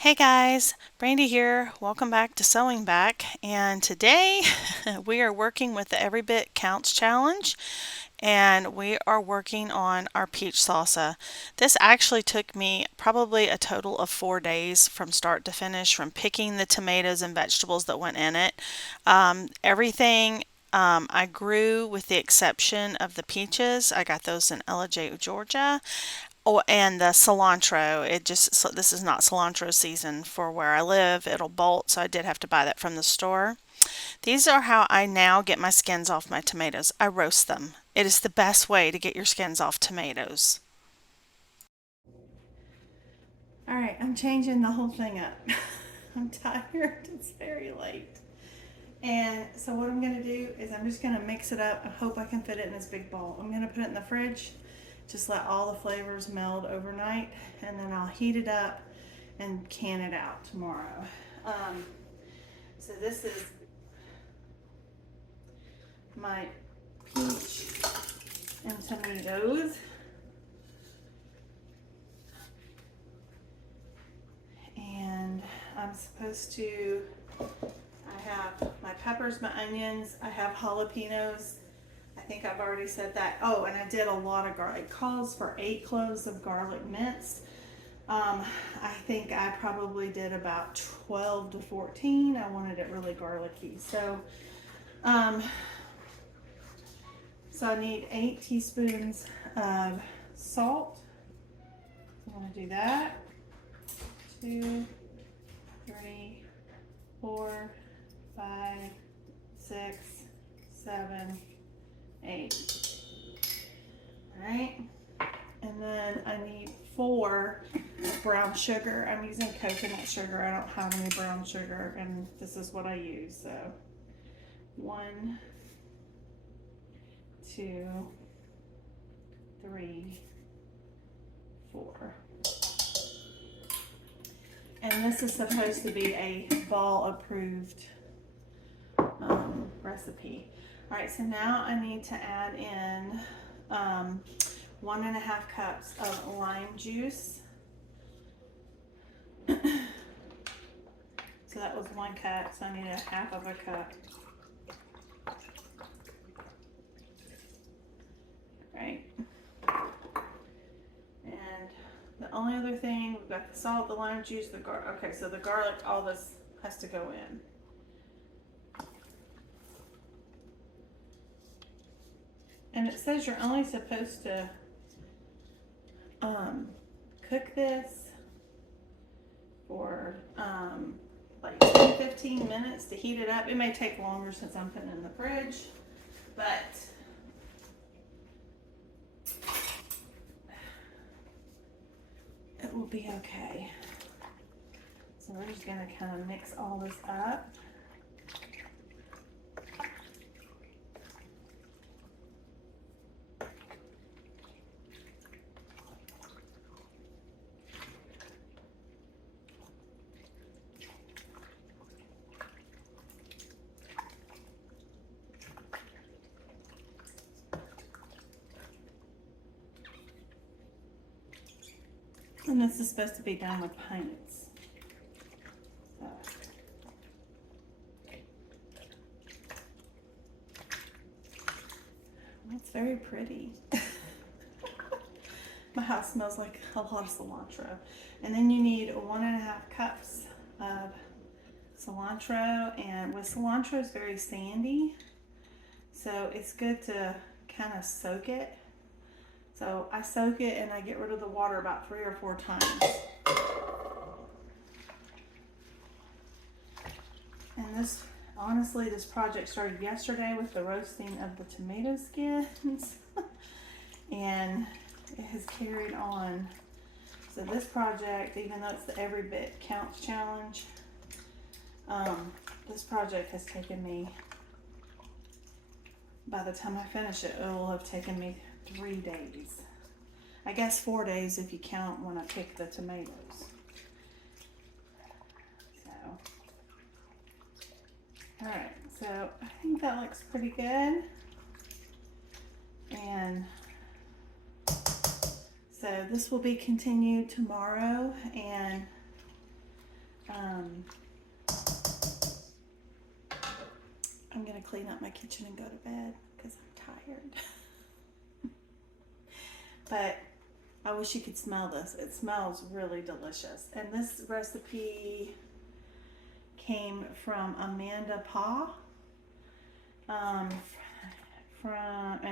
Hey guys, Brandy here. Welcome back to Sewing Back. And today we are working with the Every Bit Counts challenge and we are working on our peach salsa. This actually took me probably a total of 4 days from start to finish, from picking the tomatoes and vegetables that went in it. Everything I grew with the exception of the peaches. I got those in Ellijay, Georgia. Oh, and the cilantro. This is not cilantro season for where I live. It'll bolt, so I did have to buy that from the store. These are how I now get my skins off my tomatoes. I roast them. It is the best way to get your skins off tomatoes. All right, I'm changing the whole thing up. I'm tired. It's very late. And so what I'm going to do is I'm just going to mix it up. I hope I can fit it in this big bowl. I'm going to put it in the fridge. Just let all the flavors meld overnight, and then I'll heat it up and can it out tomorrow. So this is my peach and tomatoes. And I'm supposed to, I have my peppers, my onions, I have jalapenos. I think I've already said that. Oh, and I did a lot of garlic. It calls for 8 cloves of garlic minced. I think I probably did about 12 to 14. I wanted it really garlicky. So I need 8 teaspoons of salt. I'm going to do that. 2, 3, 4, 5, 6, 7, 8. All right. And then I need 4 brown sugar. I'm using coconut sugar. I don't have any brown sugar, and this is what I use. So 1, 2, 3, 4. And this is supposed to be a fall approved recipe. All right, so now I need to add in 1.5 cups of lime juice. So that was 1 cup, so I need 1/2 of a cup. Right. And the only other thing, we've got the salt, the lime juice, the garlic. Okay, so the garlic, all this has to go in. And it says you're only supposed to cook this for like 10-15 minutes to heat it up. It may take longer since I'm putting it in the fridge, but it will be okay. So we're just gonna kind of mix all this up. And this is supposed to be done with pints. So. It's very pretty. My house smells like a lot of cilantro. And then you need 1.5 cups of cilantro. And with cilantro, it's very sandy. So it's good to kind of soak it. So I soak it and I get rid of the water about 3 or 4 times. And this, honestly, this project started yesterday with the roasting of the tomato skins. And it has carried on. So this project, even though it's the Every Bit Counts challenge, this project has taken me, by the time I finish it, it will have taken me 3 days. I guess 4 days if you count when I pick the tomatoes. So, alright, so I think that looks pretty good. And so this will be continued tomorrow, and I'm gonna clean up my kitchen and go to bed because I'm tired. But I wish you could smell this. It smells really delicious. And this recipe came from Amanda Pa. And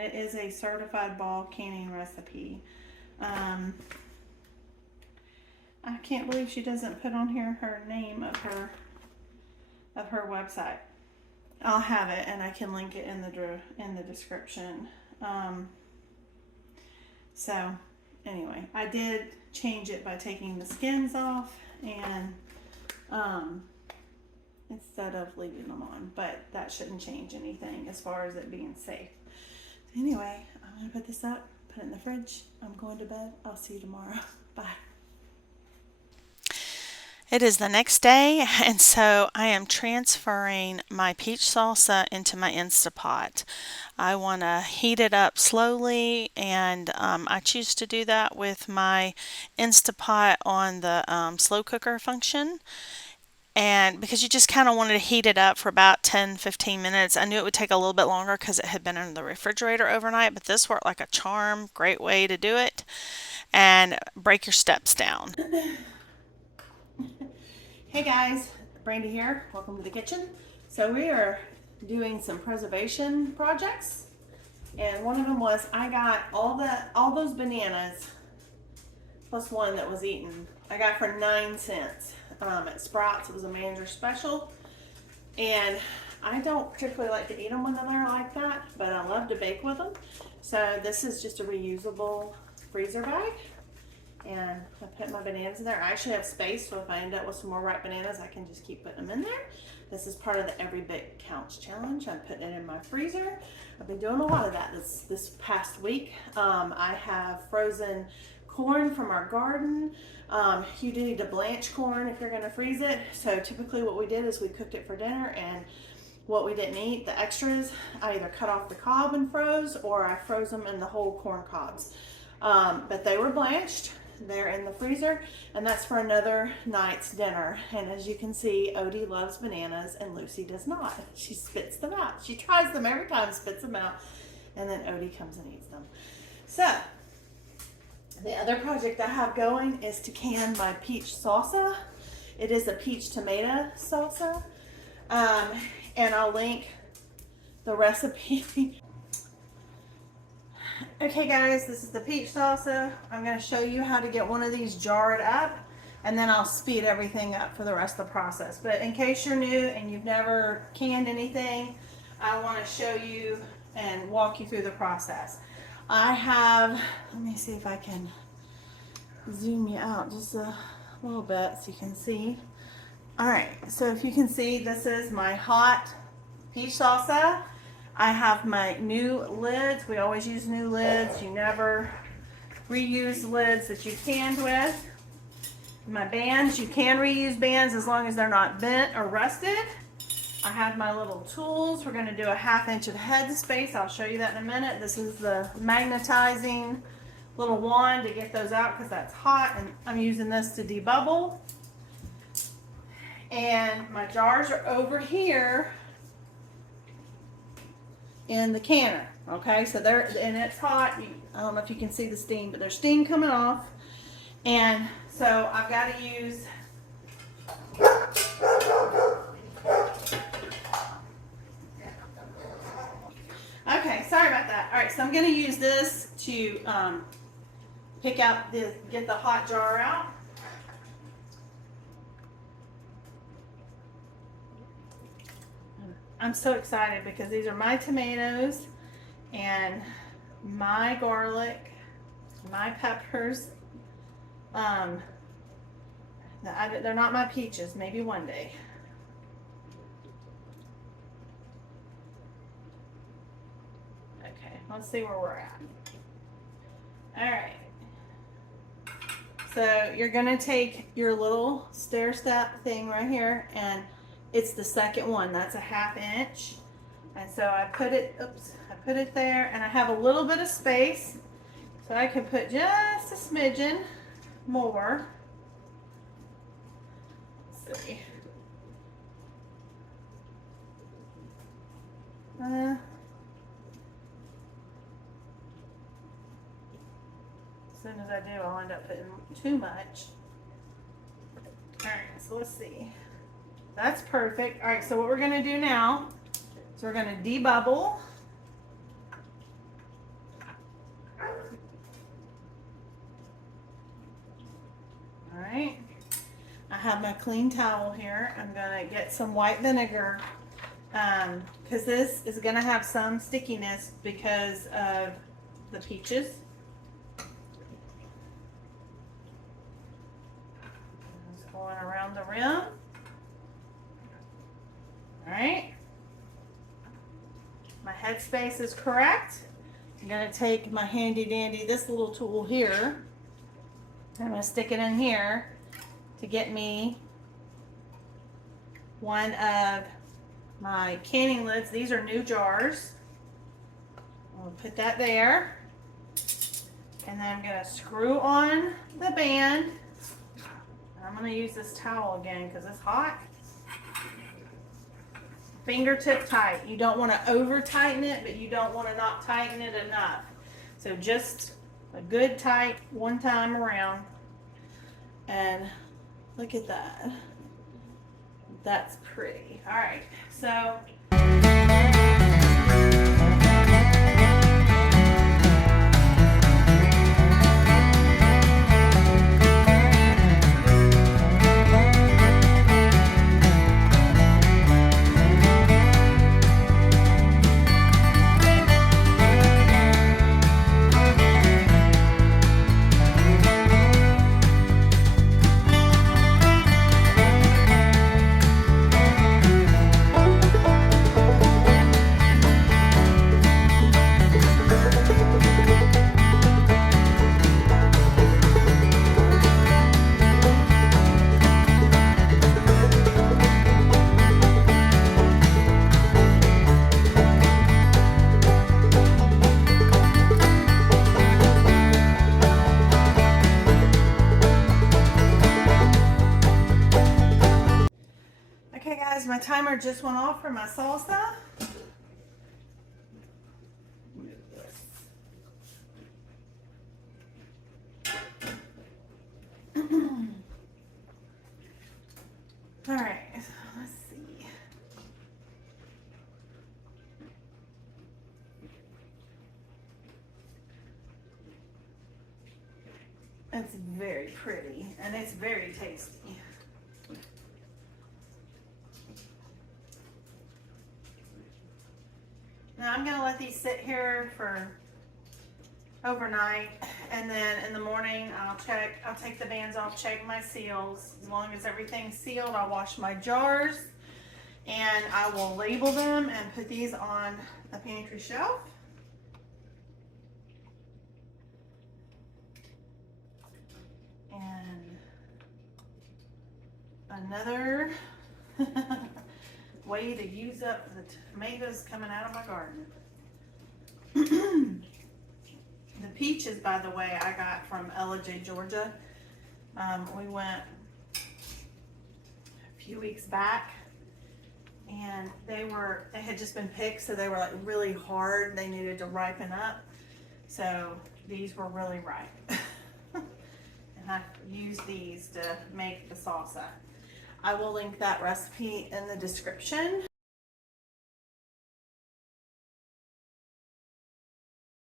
it is a certified ball canning recipe. I can't believe she doesn't put on here her name of her website. I'll have it and I can link it in the description. So anyway, I did change it by taking the skins off and instead of leaving them on, but that shouldn't change anything as far as it being safe. Anyway, I'm gonna put this up, put it in the fridge. I'm going to bed. I'll see you tomorrow. Bye. It is the next day, and so I am transferring my peach salsa into my Instapot. I want to heat it up slowly, and I choose to do that with my Instapot on the slow cooker function. And because you just kind of wanted to heat it up for about 10-15 minutes. I knew it would take a little bit longer because it had been in the refrigerator overnight, but this worked like a charm. Great way to do it. And break your steps down. Hey guys, Brandy here. Welcome to the kitchen. So we are doing some preservation projects, and one of them was I got all those bananas plus one that was eaten. I got for 9 cents at Sprouts. It was a manager special, and I don't particularly like to eat them when they're like that, but I love to bake with them. So this is just a reusable freezer bag. And I put my bananas in there. I actually have space, so if I end up with some more ripe bananas, I can just keep putting them in there. This is part of the Every Bit Counts challenge. I'm putting it in my freezer. I've been doing a lot of that this past week. I have frozen corn from our garden. You do need to blanch corn if you're going to freeze it. So typically what we did is we cooked it for dinner, and what we didn't eat, the extras, I either cut off the cob and froze, or I froze them in the whole corn cobs. But they were blanched. They're in the freezer, and that's for another night's dinner. And as you can see, Odie loves bananas and Lucy does not. She spits them out. She tries them every time, spits them out, and then Odie comes and eats them. So the other project I have going is to can my peach salsa. It is a peach tomato salsa, and I'll link the recipe. Okay guys, this is the peach salsa. I'm going to show you how to get one of these jarred up, and then I'll speed everything up for the rest of the process. But in case you're new and you've never canned anything, I want to show you and walk you through the process. I have, let me see if I can zoom you out just a little bit so you can see. Alright, so if you can see, this is my hot peach salsa. I have my new lids. We always use new lids. You never reuse lids that you canned with. My bands, you can reuse bands as long as they're not bent or rusted. I have my little tools. We're going to do a 1/2 inch of head space. I'll show you that in a minute. This is the magnetizing little wand to get those out because that's hot, and I'm using this to debubble. And my jars are over here in the canner. Okay, so and it's hot. I don't know if you can see the steam, but there's steam coming off. And so I've got to use okay, sorry about that. All right, so I'm going to use this to get the hot jar out. I'm so excited because these are my tomatoes and my garlic, my peppers. They're not my peaches, maybe one day. Okay, let's see where we're at. All right. So you're gonna take your little stair step thing right here, and it's the second one. That's a 1/2 inch. And so I put it there, and I have a little bit of space, so I can put just a smidgen more. see. As soon as I do, I'll end up putting too much. All right, so let's see. That's perfect. All right, so what we're gonna do now is we're gonna debubble. All right, I have my clean towel here. I'm gonna get some white vinegar because this is gonna have some stickiness because of the peaches. Just going around the rim. All right, my headspace is correct. I'm gonna take my handy dandy, this little tool here. I'm gonna stick it in here to get me one of my canning lids. These are new jars. I'll put that there. And then I'm gonna screw on the band. I'm gonna use this towel again because it's hot. Fingertip tight. You don't want to over tighten it, but you don't want to not tighten it enough. So just a good tight one time around. And look at that. That's pretty. All right, so my timer just went off for my salsa. Move this. All right, so let's see. It's very pretty and it's very tasty. Now I'm gonna let these sit here for overnight, and then in the morning I'll take the bands off, check my seals. As long as everything's sealed, I'll wash my jars and I will label them and put these on the pantry shelf. And another way to use up the tomatoes coming out of my garden. The peaches, by the way, I got from LJ, Georgia. We went a few weeks back, and they had just been picked, so they were like really hard. They needed to ripen up, so these were really ripe. And I used these to make the salsa. I will link that recipe in the description.